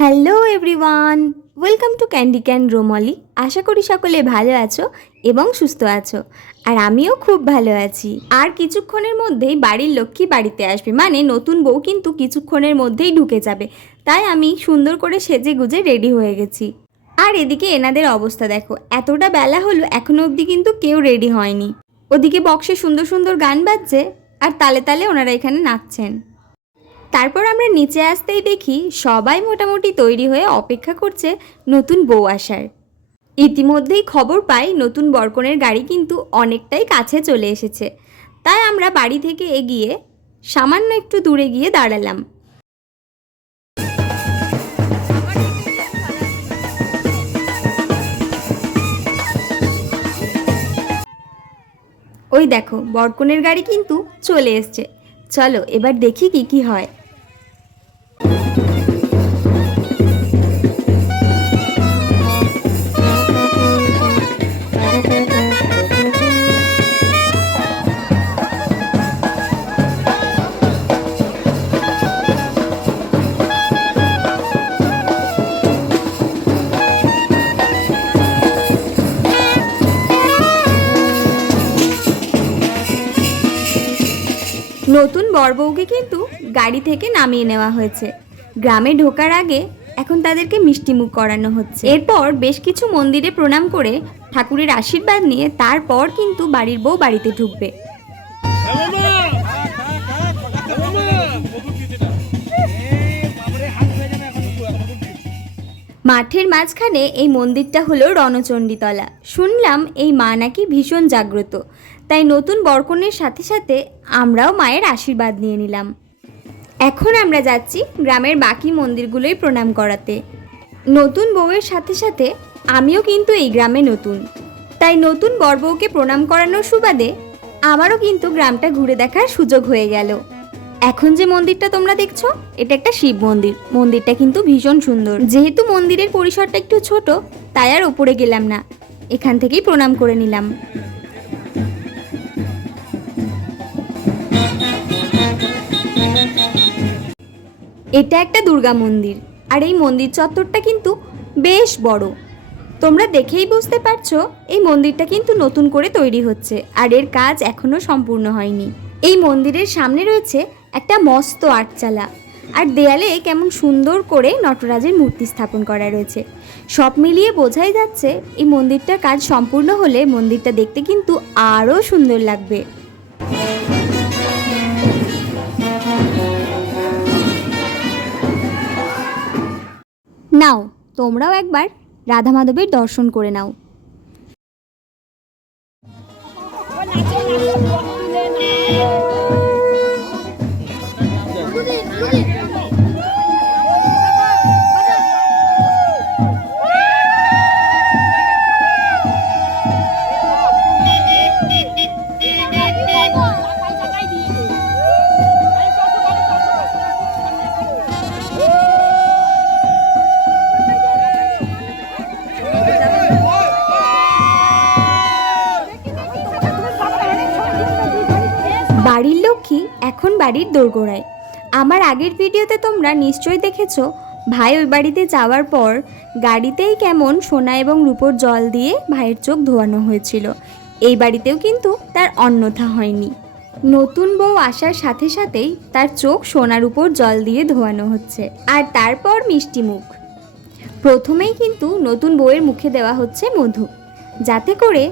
Hello everyone Welcome to candy can রোমলি আশা করি সকলে ভালো আছো এবং সুস্থ আছো। আর আমিও খুব ভালো আছি। আর কিছুক্ষণের মধ্যেই বাড়ির লক্ষ্মী বাড়িতে আসবে। মানে নতুন বউ কিন্তু কিছুক্ষণের মধ্যেই ঢুকে যাবে। তাই আমি সুন্দর করে সেজে গুজে রেডি হয়ে গেছি। আর এদিকে এনাদের অবস্থা দেখো। এতটা বেলা হলো, এখনও অবধি কিন্তু কেউ রেডি হয়নি। ওদিকে বক্সে সুন্দর সুন্দর গান বাজছে, আর তালে তালে ওনারা এখানে নাচছেন। তারপর আমরা নিচে আসতেই দেখি সবাই মোটামুটি তৈরি হয়ে অপেক্ষা করছে নতুন বউ আসার। ইতিমধ্যেই খবর পাই নতুন বরকনের গাড়ি কিন্তু অনেকটাই কাছে চলে এসেছে। তাই আমরা বাড়ি থেকে এগিয়ে সামান্য একটু দূরে গিয়ে দাঁড়ালাম। ওই দেখো, বরকনের গাড়ি কিন্তু চলে এসছে। চলো, এবার দেখি কি কি হয়। নতুন বরবউকে কিন্তু গাড়ি থেকে নামিয়ে নেওয়া হয়েছে। গ্রামে ঢোকার আগে এখন তাদেরকে মিষ্টিমুখ করানো হচ্ছে। এরপর বেশ কিছু মন্দিরে প্রণাম করে ঠাকুরের আশীর্বাদ নিয়ে তারপর কিন্তু বাড়ির বউ বাড়িতে ঢুকবে। মাঠের মাঝখানে এই মন্দিরটা হলো রণচণ্ডীতলা। শুনলাম এই মা নাকি ভীষণ জাগ্রত। তাই নতুন বরকনের সাথে সাথে আমরাও মায়ের আশীর্বাদ নিয়ে নিলাম। এখন আমরা যাচ্ছি গ্রামের বাকি মন্দিরগুলোই প্রণাম করাতে। নতুন বউয়ের সাথে সাথে আমিও কিন্তু এই গ্রামে নতুন। তাই নতুন বরবউকে প্রণাম করানোর সুবাদে আমারও কিন্তু গ্রামটা ঘুরে দেখার সুযোগ হয়ে গেল। এখন যে মন্দিরটা তোমরা দেখছ, এটা একটা শিব মন্দির। মন্দিরটা কিন্তু ভীষণ সুন্দর। যেহেতু মন্দিরের পরিসরটা একটু ছোট, তাই আর ওপরে গেলাম না। এখান থেকেই প্রণাম করে নিলাম। এটা একটা দুর্গা মন্দির। আর এই মন্দির চত্বরটা কিন্তু বেশ বড়। তোমরা দেখেই বুঝতে পারছ, এই মন্দিরটা কিন্তু নতুন করে তৈরি হচ্ছে, আর এর কাজ এখনও সম্পূর্ণ হয়নি। এই মন্দিরের সামনে রয়েছে একটা মস্ত আটচালা, আর দেয়ালে কেমন সুন্দর করে নটরাজের মূর্তি স্থাপন করা রয়েছে। সব মিলিয়ে বোঝাই যাচ্ছে, এই মন্দিরটার কাজ সম্পূর্ণ হলে মন্দিরটা দেখতে কিন্তু আরও সুন্দর লাগবে। নাও তোমরাও একবার রাধা মাধবের দর্শন করে নাও। এখন বাড়ির দোরগোড়ায়। আমার আগের ভিডিওতে তোমরা নিশ্চয়ই দেখেছ, ভাই ওই বাড়িতে যাওয়ার পর গাড়িতেই কেমন সোনা এবং রূপোর জল দিয়ে ভাইয়ের চোখ ধোয়ানো হয়েছিল। এই বাড়িতেও কিন্তু তার অন্যথা হয়নি। নতুন বউ আসার সাথে সাথেই তার চোখ সোনার উপর জল দিয়ে ধোয়ানো হচ্ছে আর তারপর মিষ্টি মুখ। প্রথমেই কিন্তু নতুন বউয়ের মুখে দেওয়া হচ্ছে মধু। যাতে করে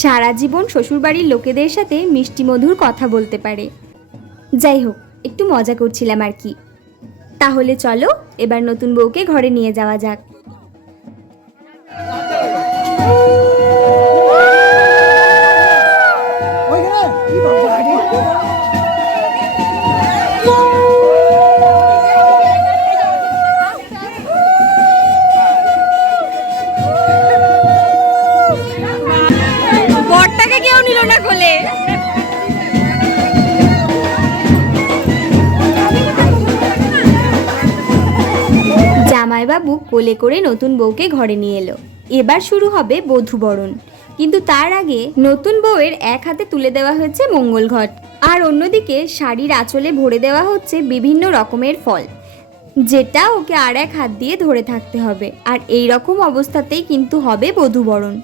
সারা জীবন শ্বশুরবাড়ির লোকেদের সাথে মিষ্টি মধুর কথা বলতে পারে। যাই হোক একটু মজা করছিলাম আর কি। তাহলে চলো, এবার নতুন বউকে ঘরে নিয়ে যাওয়া যাক। বরটাকে কেউ নিল না কোলে। জামাইবাবু কোলে করে নতুন বউকে ঘরে নিয়ে এলো। এবার শুরু হবে বধুবরণ। কিন্তু তার আগে নতুন বউয়ের এক হাতে তুলে দেওয়া হয়েছে মঙ্গল ঘট। আর অন্যদিকে শাড়ির আঁচলে ভরে দেওয়া হচ্ছে বিভিন্ন রকমের ফল। যেটা ওকে আর এক হাত দিয়ে ধরে থাকতে হবে। আর এই রকম অবস্থাতেই কিন্তু হবে বধূবরণ।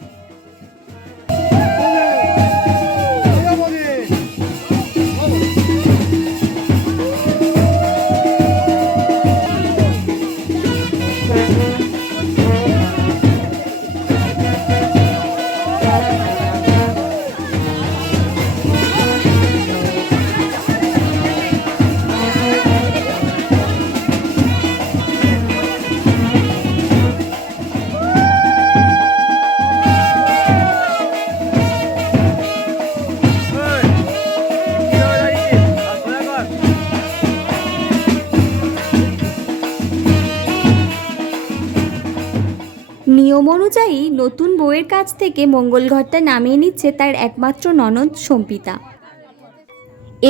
নিয়ম অনুযায়ী নতুন বউয়ের কাছ থেকে মঙ্গল ঘরটা নামিয়ে নিচ্ছে তার একমাত্র ননদ সম্পিতা।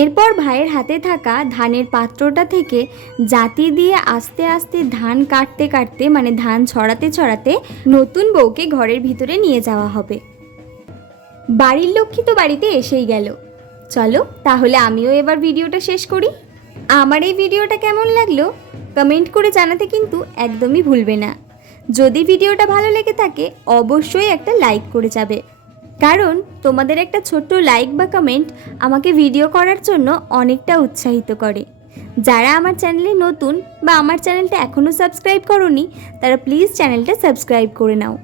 এরপর ভাইয়ের হাতে থাকা ধানের পাত্রটা থেকে জাতি দিয়ে আস্তে আস্তে ধান কাটতে কাটতে মানে ধান ছড়াতে ছড়াতে নতুন বউকে ঘরের ভিতরে নিয়ে যাওয়া হবে। বাড়ির লক্ষ্মী তো বাড়িতে এসেই গেল। চলো, তাহলে আমিও এবার ভিডিওটা শেষ করি। আমার এই ভিডিওটা কেমন লাগল? কমেন্ট করে জানাতে কিন্তু একদমই ভুলবে না। যদি ভিডিওটা ভালো লেগে থাকে, অবশ্যই একটা লাইক করে যাবে। কারণ তোমাদের একটা ছোট্ট লাইক বা কমেন্ট আমাকে ভিডিও করার জন্য অনেকটা উৎসাহিত করে। যারা আমার চ্যানেলে নতুন বা আমার চ্যানেলটা এখনও সাবস্ক্রাইব করনি, তারা প্লিজ চ্যানেলটা সাবস্ক্রাইব করে নাও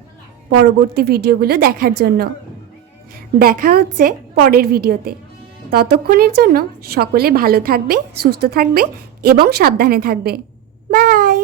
পরবর্তী ভিডিওগুলো দেখার জন্য। দেখা হচ্ছে পরের ভিডিওতে ততক্ষণের জন্য সকলে ভালো থাকবে, সুস্থ থাকবে এবং সাবধানে থাকবে। বাই